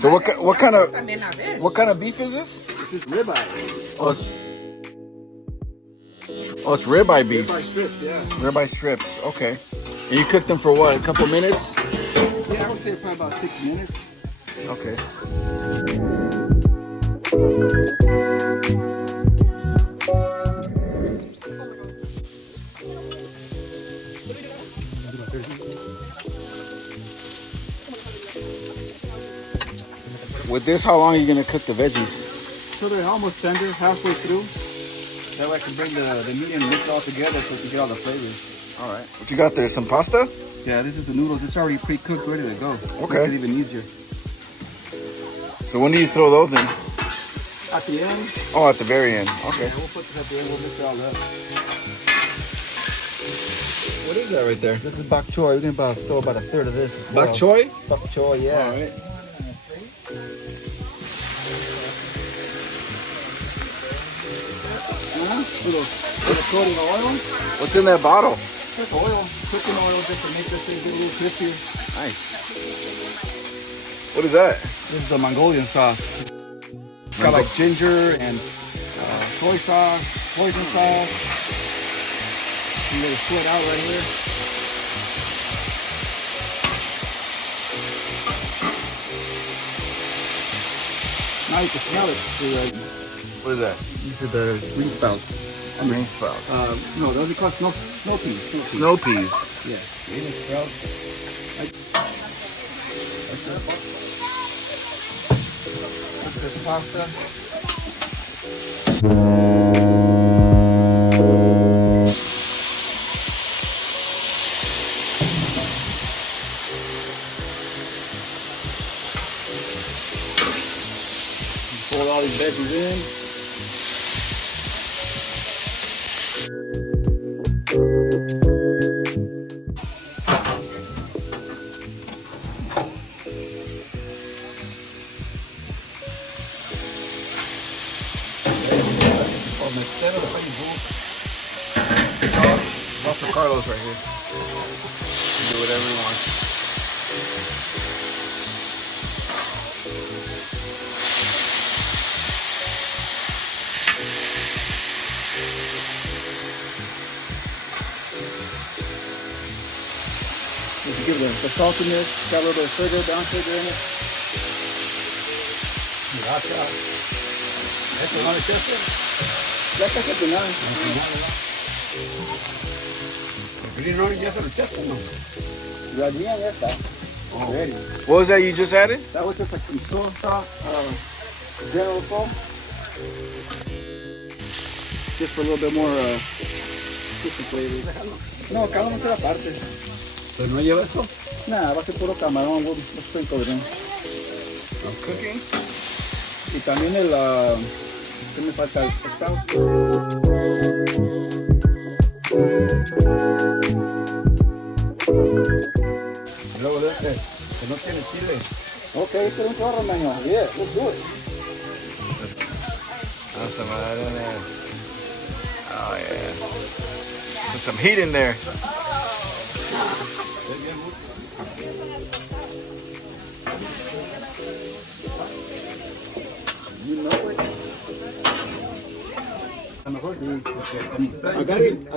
So what kind of beef is this? This is ribeye. Oh, it's ribeye beef. Ribeye strips, yeah. Ribeye strips. Okay. And you cook them for what? A couple minutes? Yeah, I would say probably about 6 minutes. Okay. With this, how long are you gonna cook the veggies? So they're almost tender, halfway through. That way I can bring the meat and mix it all together so we can get all the flavors. All right. What you got there? Some pasta? Yeah, this is the noodles. It's already pre-cooked, ready to go. Okay. Makes it even easier. So when do you throw those in? At the end. Oh, at the very end. Okay. Yeah, we'll put this at the end. We'll mix it all up. What is that right there? This is bok choy. We're gonna throw about a third of this. Bok choy? Bok choy, yeah. All right. Little coating of oil. What's in that bottle? Just oil, cooking oil, just to make this thing get a little crispier. Nice. What is that? This is the Mongolian sauce. It's got like ginger and soy sauce, poison sauce. You let it sweat out right here. Now you can smell it. What is that? These are the green sprouts. Green sprouts. No, those are called snow peas. Snow peas. Yeah. Green sprouts. This pasta. Fold all these veggies in. That's for Carlos right here. Do whatever he wants. You can give the saltiness, got a little bit of sugar, brown sugar in it. Gracias. ¿Esto no es esto? Ya casi terminado. Ya se lo echaste, ¿no? La mía ya está. Ready. What was that you just added? That was just like some soy sauce, general salt. Just for a little bit more chicken flavor. No, cada uno será aparte. ¿Pero no lleva esto? Nada, va a ser puro camarón, we'll sprinkle it in. Cooking. Y también el, ¿qué me falta? El pescado. Luego de este, que no tiene chile. Ok, pero un chorro, maño. Yeah, let's do it. That's some of that in there. Oh yeah. Put some heat in there. You know it. A lo mejor sí. I got it.